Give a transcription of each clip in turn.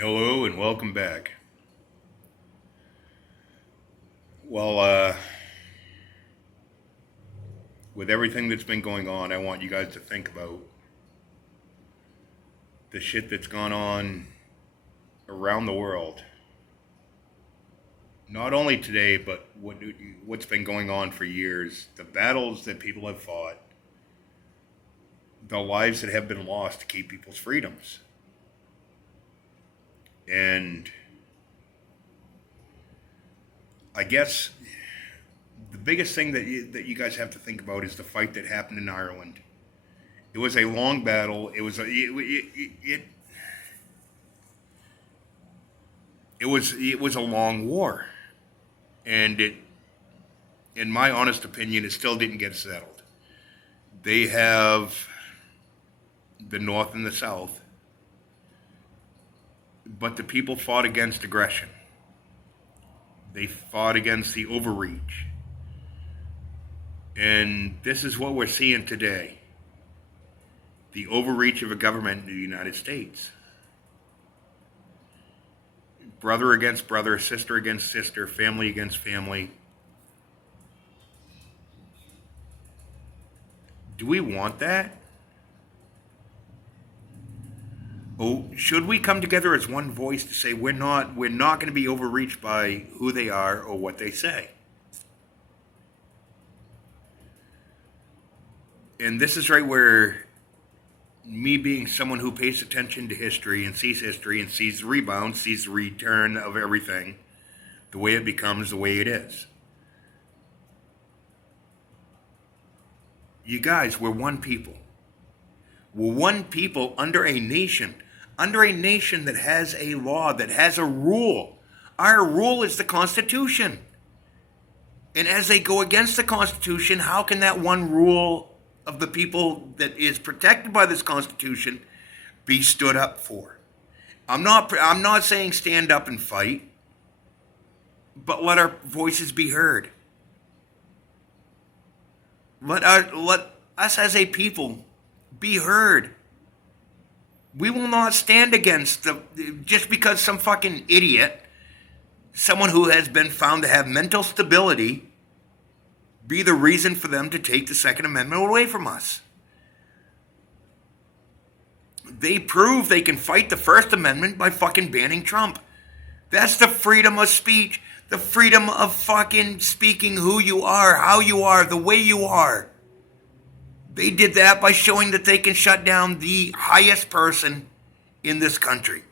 Hello and welcome back. Well, with everything that's been going on, I want you guys to think about the shit that's gone on around the world. Not only today, but what's been going on for years. The battles that people have fought, the lives that have been lost to keep people's freedoms. And I guess the biggest thing that you guys have to think about is the fight that happened in Ireland. It was a long battle. It was a long war, and in my honest opinion, it still didn't get settled. They have the North and the South, but the people fought against aggression. They fought against the overreach, and this is what we're seeing today: the overreach of a government in the United States. Brother against brother, sister against sister, family against family. Do we want that? Oh, should we come together as one voice to say we're not going to be overreached by who they are or what they say? And this is right where me being someone who pays attention to history and sees the rebound, sees the return of everything, the way it becomes the way it is. You guys, we're one people. We're one people under a nation that has a law, that has a rule. Our rule is the Constitution. And as they go against the Constitution, how can that one rule of the people that is protected by this Constitution be stood up for? I'm not saying stand up and fight, but let our voices be heard. Let us as a people be heard. We will not stand against just because some fucking idiot, someone who has been found to have mental stability, be the reason for them to take the Second Amendment away from us. They prove they can fight the First Amendment by fucking banning Trump. That's the freedom of speech, the freedom of fucking speaking who you are, how you are, the way you are. They did that by showing that they can shut down the highest person in this country,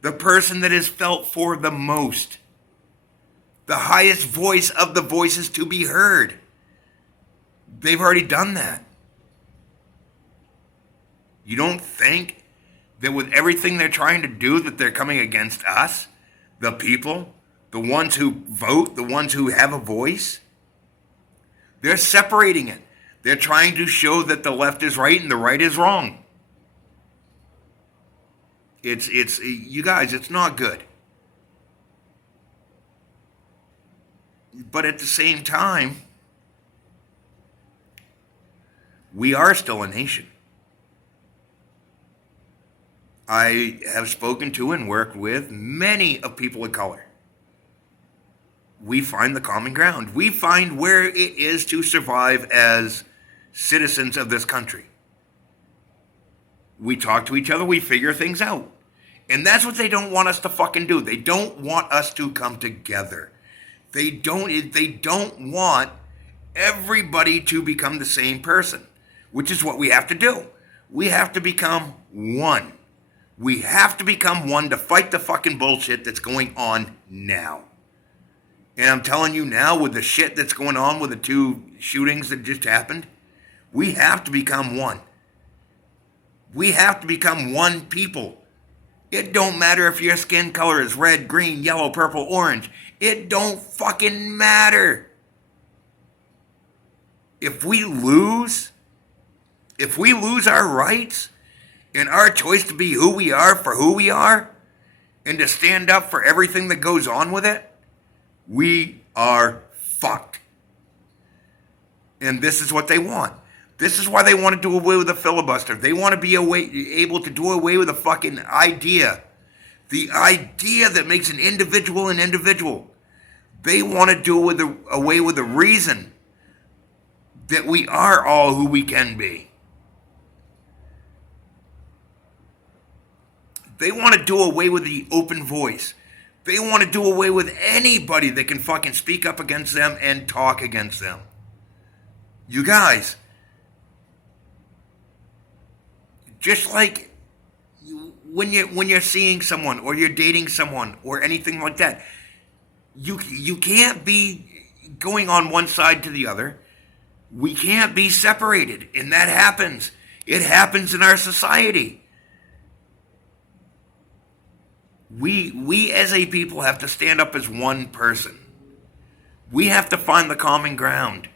the person that is felt for the most, the highest voice of the voices to be heard. They've already done that. You don't think that with everything they're trying to do that they're coming against us, the people, the ones who vote, the ones who have a voice? They're separating it. They're trying to show that the left is right and the right is wrong. It's you guys, it's not good. But at the same time, we are still a nation. I have spoken to and worked with many of people of color. We find the common ground. We find where it is to survive as citizens of this country. We talk to each other, we figure things out. And that's what they don't want us to fucking do. They don't want us to come together. They don't want everybody to become the same person, which is what we have to do. We have to become one. We have to become one to fight the fucking bullshit that's going on now. And I'm telling you now, with the shit that's going on with the two shootings that just happened, we have to become one. We have to become one people. It don't matter if your skin color is red, green, yellow, purple, orange. It don't fucking matter. If we lose our rights and our choice to be who we are for who we are and to stand up for everything that goes on with it, we are fucked. And this is what they want. This is why they want to do away with the filibuster. They want to be able to do away with the fucking idea The idea that makes an individual an individual. They want to do away with the reason that we are all who we can be. They want to do away with the open voice. They want to do away with anybody that can fucking speak up against them and talk against them. You guys, just like when you're seeing someone or you're dating someone or anything like that, you can't be going on one side to the other. We can't be separated, and that happens. It happens in our society. We as a people have to stand up as one person. We have to find the common ground.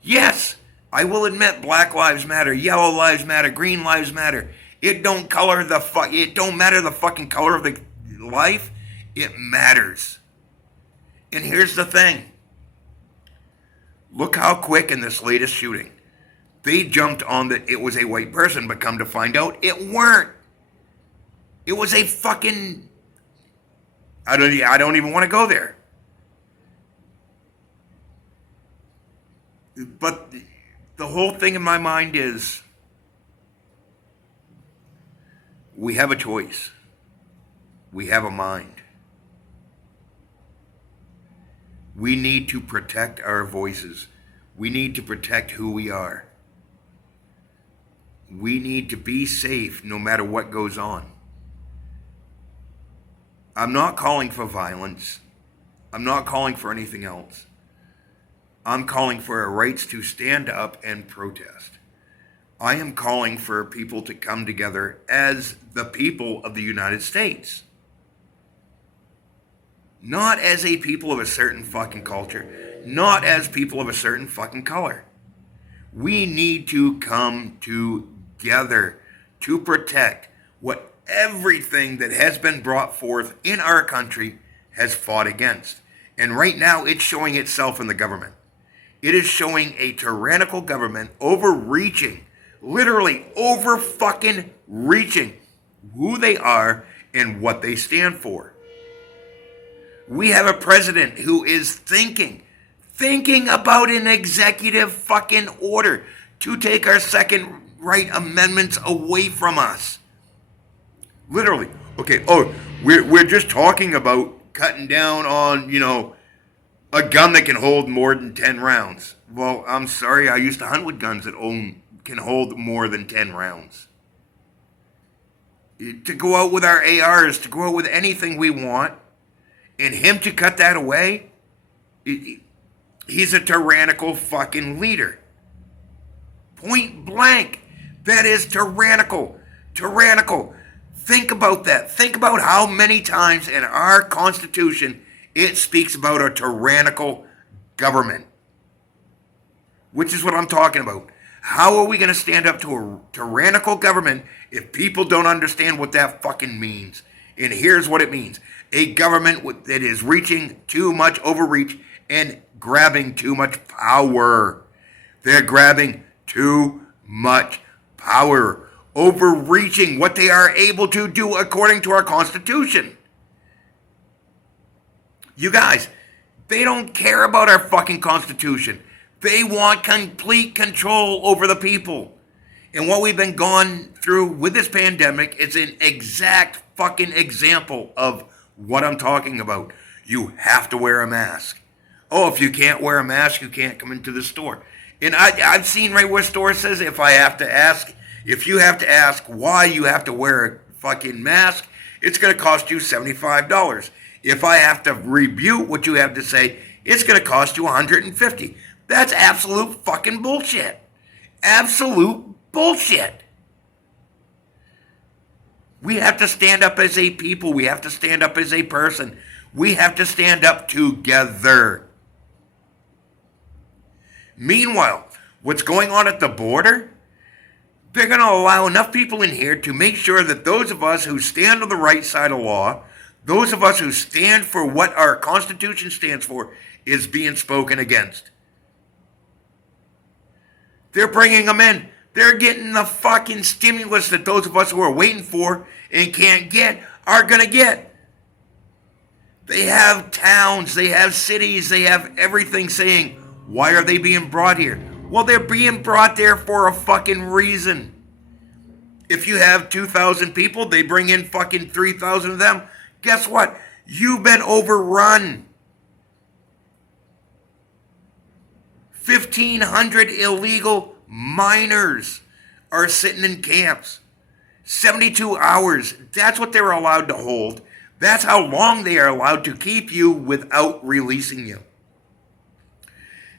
Yes, I will admit Black Lives Matter, Yellow Lives Matter, Green Lives Matter. It don't matter the fucking color of the life. It matters. And here's the thing. Look how quick in this latest shooting they jumped on that it was a white person, but come to find out it weren't. It was a fucking... I don't even want to go there. But the whole thing in my mind is we have a choice. We have a mind. We need to protect our voices. We need to protect who we are. We need to be safe no matter what goes on. I'm not calling for violence. I'm not calling for anything else. I'm calling for our rights to stand up and protest. I am calling for people to come together as the people of the United States. Not as a people of a certain fucking culture. Not as people of a certain fucking color. We need to come together to protect what everything that has been brought forth in our country has fought against. And right now it's showing itself in the government. It is showing a tyrannical government overreaching, literally over fucking reaching who they are and what they stand for. We have a president who is thinking about an executive fucking order to take our second right amendments away from us. Literally. Okay, we're just talking about cutting down on, a gun that can hold more than 10 rounds. Well, I'm sorry, I used to hunt with guns that can hold more than 10 rounds. To go out with our ARs, to go out with anything we want, and him to cut that away, he's a tyrannical fucking leader. Point blank. That is tyrannical. Tyrannical. Think about that. Think about how many times in our Constitution it speaks about a tyrannical government. Which is what I'm talking about. How are we going to stand up to a tyrannical government if people don't understand what that fucking means? And here's what it means. A government that is reaching too much overreach and grabbing too much power. They're grabbing too much power. Overreaching what they are able to do according to our Constitution. You guys, they don't care about our fucking Constitution. They want complete control over the people. And what we've been gone through with this pandemic is an exact fucking example of what I'm talking about. You have to wear a mask. Oh, if you can't wear a mask, you can't come into the store. And I've seen right where store says if you have to ask why you have to wear a fucking mask, it's going to cost you $75. If I have to rebut what you have to say, it's going to cost you $150. That's absolute fucking bullshit. Absolute bullshit. We have to stand up as a people. We have to stand up as a person. We have to stand up together. Meanwhile, what's going on at the border? They're going to allow enough people in here to make sure that those of us who stand on the right side of law, those of us who stand for what our Constitution stands for, is being spoken against. They're bringing them in. They're getting the fucking stimulus that those of us who are waiting for and can't get are going to get. They have towns, they have cities, they have everything saying, why are they being brought here? Well, they're being brought there for a fucking reason. If you have 2,000 people, they bring in fucking 3,000 of them. Guess what? You've been overrun. 1,500 illegal minors are sitting in camps. 72 hours. That's what they're allowed to hold. That's how long they are allowed to keep you without releasing you.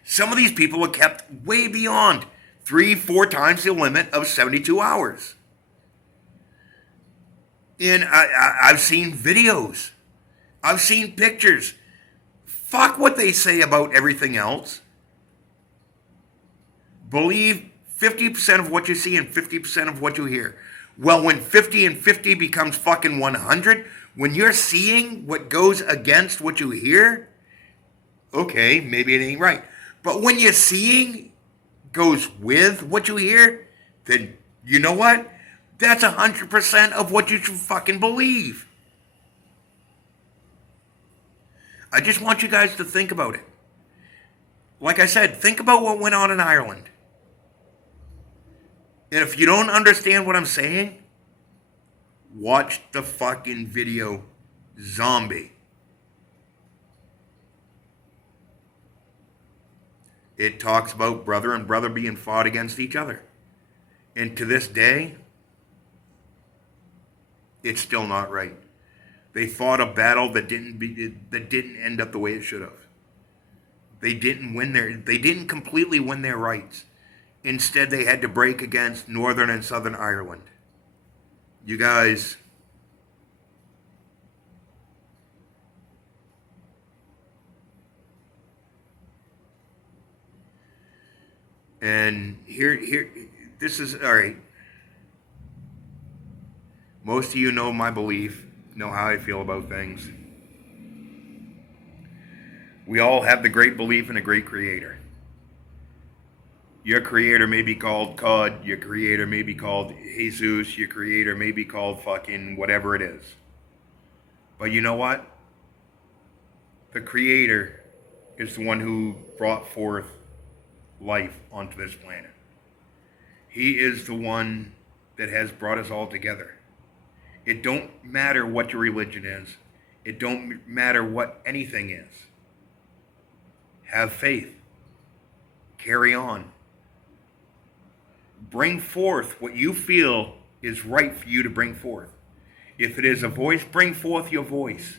Some of these people are kept way beyond 3-4 times the limit of 72 hours. And I've seen videos. I've seen pictures. Fuck what they say about everything else. Believe 50% of what you see and 50% of what you hear. Well, when 50 and 50 becomes fucking 100, when you're seeing what goes against what you hear, okay, maybe it ain't right. But when you're seeing goes with what you hear, then you know what? That's 100% of what you should fucking believe. I just want you guys to think about it. Like I said, think about what went on in Ireland. And if you don't understand what I'm saying, watch the fucking video Zombie. It talks about brother and brother being fought against each other. And to this day, it's still not right. They fought a battle that didn't end up the way it should have. They didn't completely win their rights. Instead, they had to break against Northern and Southern Ireland. You guys, and here, this is, all right. Most of you know my belief, know how I feel about things. We all have the great belief in a great creator. Your creator may be called God, your creator may be called Jesus, your creator may be called fucking whatever it is. But you know what? The creator is the one who brought forth life onto this planet. He is the one that has brought us all together. It don't matter what your religion is. It don't matter what anything is. Have faith. Carry on. Bring forth what you feel is right for you to bring forth. If it is a voice, bring forth your voice.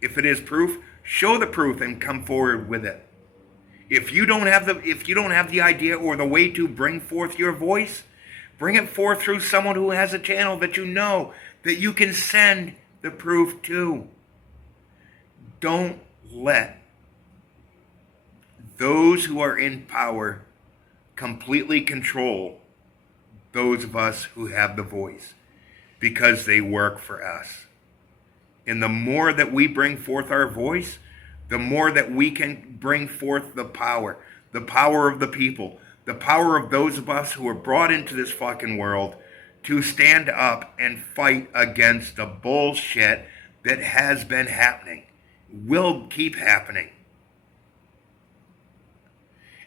If it is proof, show the proof and come forward with it. If you don't have the idea or the way to bring forth your voice, bring it forth through someone who has a channel that you know that you can send the proof to. Don't let those who are in power completely control those of us who have the voice, because they work for us. And the more that we bring forth our voice, the more that we can bring forth the power of the people, the power of those of us who are brought into this fucking world to stand up and fight against the bullshit that has been happening, will keep happening.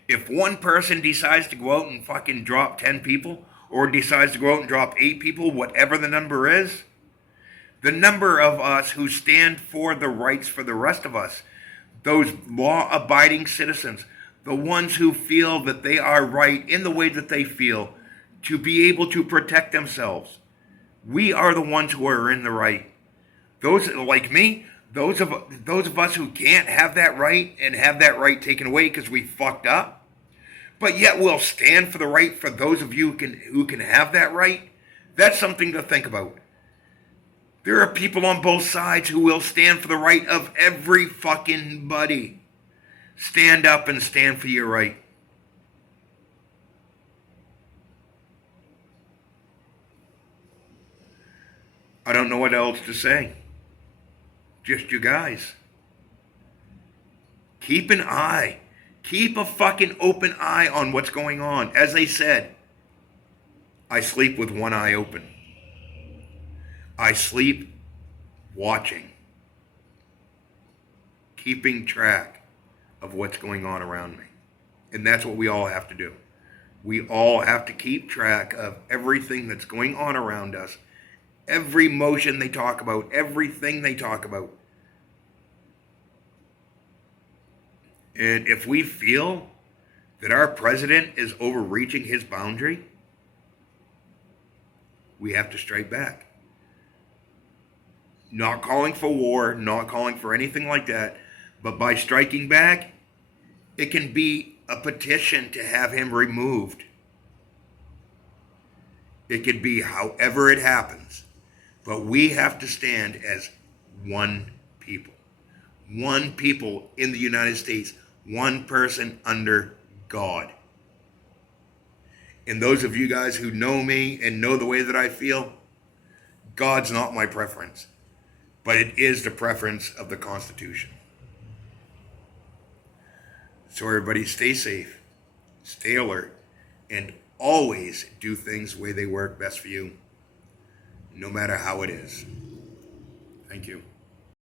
If one person decides to go out and fucking drop 10 people, or decides to go out and drop 8 people, whatever the number is, the number of us who stand for the rights for the rest of us, those law-abiding citizens, the ones who feel that they are right in the way that they feel, to be able to protect themselves, we are the ones who are in the right. Those like me, those of us who can't have that right and have that right taken away because we fucked up, but yet we'll stand for the right for those of you who can have that right, that's something to think about. There are people on both sides who will stand for the right of every fucking buddy. Stand up and stand for your right. I don't know what else to say. Just you guys. Keep an eye. Keep a fucking open eye on what's going on. As I said, I sleep with one eye open. I sleep watching, keeping track of what's going on around me. And that's what we all have to do. We all have to keep track of everything that's going on around us, every motion they talk about, everything they talk about. And if we feel that our president is overreaching his boundary, we have to strike back. Not calling for war, not calling for anything like that, but by striking back, it can be a petition to have him removed. It could be however it happens, but we have to stand as one people. One people in the United States, one person under God. And those of you guys who know me and know the way that I feel, God's not my preference, but it is the preference of the Constitution. So everybody stay safe, stay alert, and always do things the way they work best for you, no matter how it is. Thank you.